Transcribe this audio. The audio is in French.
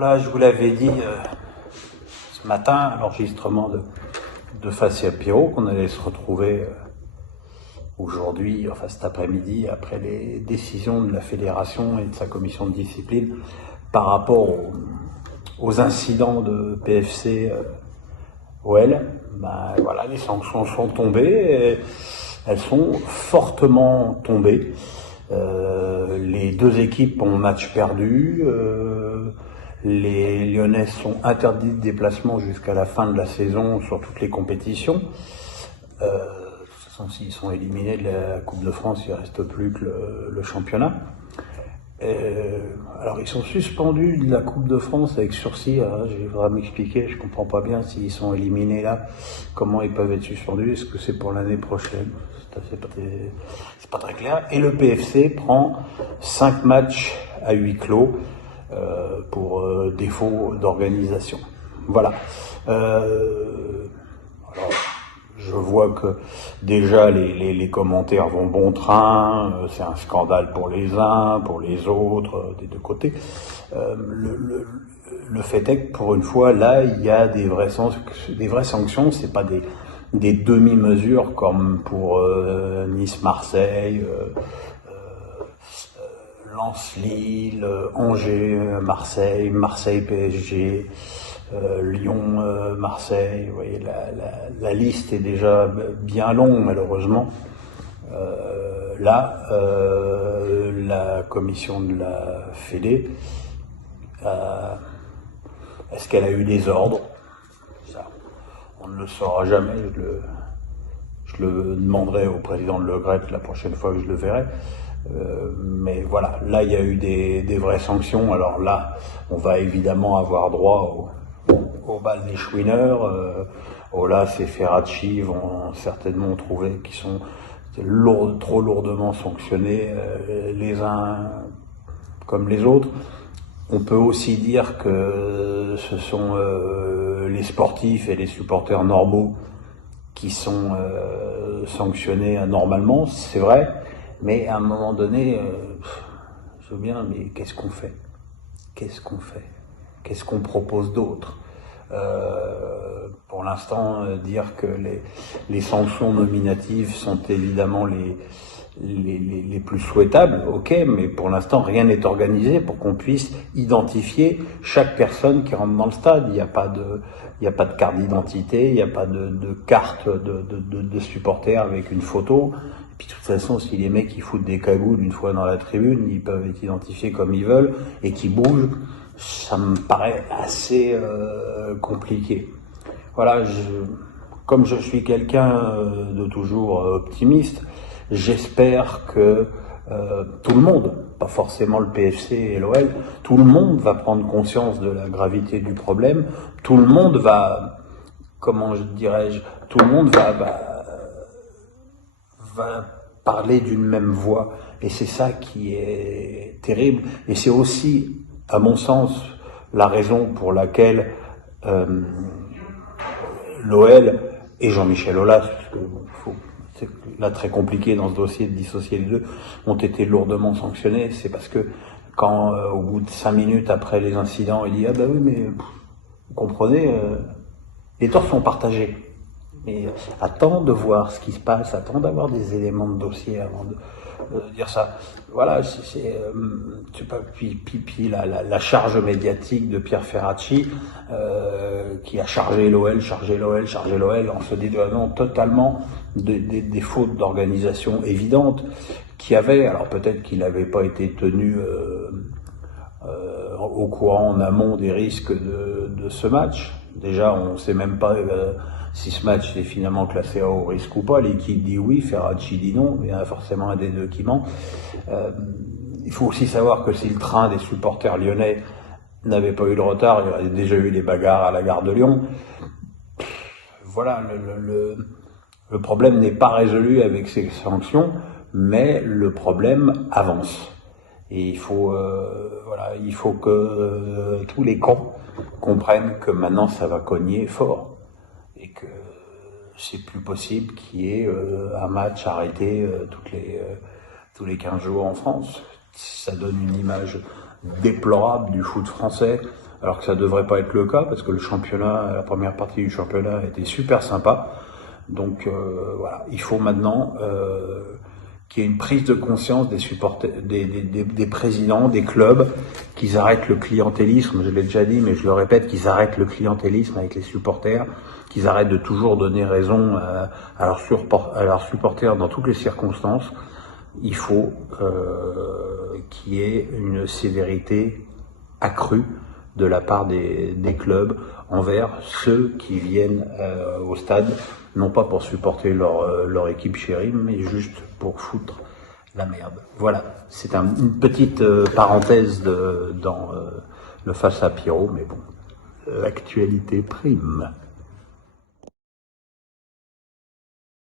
Voilà, je vous l'avais dit ce matin à l'enregistrement de Fascia Pierrot qu'on allait se retrouver aujourd'hui, enfin cet après-midi, après les décisions de la fédération et de sa commission de discipline par rapport aux incidents de PFC OL. Voilà, les sanctions sont tombées, et elles sont fortement tombées. Les deux équipes ont match perdu. Les Lyonnais sont interdits de déplacement jusqu'à la fin de la saison sur toutes les compétitions. De toute façon, s'ils sont éliminés de la Coupe de France, il ne reste plus que le championnat. Alors, ils sont suspendus de la Coupe de France avec sursis. Je vais m'expliquer, je ne comprends pas bien s'ils sont éliminés là, comment ils peuvent être suspendus. Est-ce que c'est pour l'année prochaine? C'est pas très clair. Et le PFC prend 5 matchs à huis clos pour défaut d'organisation. Voilà. Alors, je vois que déjà les commentaires vont bon train, c'est un scandale pour les uns, pour les autres, des deux côtés. Le fait est que pour une fois, là, il y a des vraies sanctions, c'est pas des demi-mesures comme pour Nice-Marseille, Lens-Lille, Angers-Marseille, Marseille-PSG, Lyon-Marseille. Vous voyez, la liste est déjà bien longue, malheureusement. La commission de la Fédé, est-ce qu'elle a eu des ordres? Ça, on ne le saura jamais. Je le demanderai au président de Le Gret la prochaine fois que je le verrai. Mais voilà, là il y a eu des vraies sanctions. Alors là, on va évidemment avoir droit au bal des chouineurs. Olas et Ferracci vont certainement trouver qu'ils sont trop lourdement sanctionnés, les uns comme les autres. On peut aussi dire que ce sont les sportifs et les supporters normaux qui sont sanctionnés anormalement, c'est vrai. Mais à un moment donné, je veux bien, mais qu'est-ce qu'on fait? Qu'est-ce qu'on propose d'autre? Pour l'instant, dire que les sanctions nominatives sont évidemment les plus souhaitables, ok, mais pour l'instant, rien n'est organisé pour qu'on puisse identifier chaque personne qui rentre dans le stade. Il n'y a pas de carte d'identité, il n'y a pas de carte de supporter avec une photo. Puis de toute façon, si les mecs ils foutent des cagoules une fois dans la tribune, ils peuvent être identifiés comme ils veulent et qui bougent, ça me paraît assez compliqué. Voilà, comme je suis quelqu'un de toujours optimiste, j'espère que tout le monde, pas forcément le PFC et l'OL, tout le monde va prendre conscience de la gravité du problème, tout le monde va, tout le monde va parler d'une même voix, et c'est ça qui est terrible, et c'est aussi, à mon sens, la raison pour laquelle l'OL et Jean-Michel Aulas, parce que c'est là très compliqué dans ce dossier de dissocier les deux, ont été lourdement sanctionnés. C'est parce que quand, au bout de 5 minutes après les incidents, il dit « Ah bah oui, mais vous comprenez, les torts sont partagés. » Mais attends de voir ce qui se passe, attends d'avoir des éléments de dossier avant de dire ça. Voilà, puis la charge médiatique de Pierre Ferracci, qui a chargé l'OL en se dédouanant totalement des fautes d'organisation évidentes qu'il y avait. Alors peut-être qu'il n'avait pas été tenu au courant en amont des risques de ce match. Déjà, on ne sait même pas si ce match est finalement classé à haut risque ou pas. L'équipe dit oui, Ferracci dit non, il y en a forcément un des deux qui ment. Il faut aussi savoir que si le train des supporters lyonnais n'avait pas eu de retard, il y aurait déjà eu des bagarres à la gare de Lyon. Voilà, le problème n'est pas résolu avec ces sanctions, mais le problème avance. Et il faut que tous les cons comprennent que maintenant ça va cogner fort et que c'est plus possible qu'il y ait un match arrêté tous les 15 jours en France. Ça donne une image déplorable du foot français. alors que ça devrait pas être le cas, parce que le championnat, la première partie du championnat était super sympa. Donc voilà, il faut maintenant qu'il y ait une prise de conscience des supporters, des présidents, des clubs, qu'ils arrêtent le clientélisme, je l'ai déjà dit, mais je le répète, qu'ils arrêtent le clientélisme avec les supporters, qu'ils arrêtent de toujours donner raison à leurs supporters dans toutes les circonstances. Il faut qu'il y ait une sévérité accrue de la part des clubs envers ceux qui viennent au stade, non pas pour supporter leur équipe chérie, mais juste pour foutre la merde. Voilà, c'est une petite parenthèse dans le face à Pierrot, mais bon, l'actualité prime.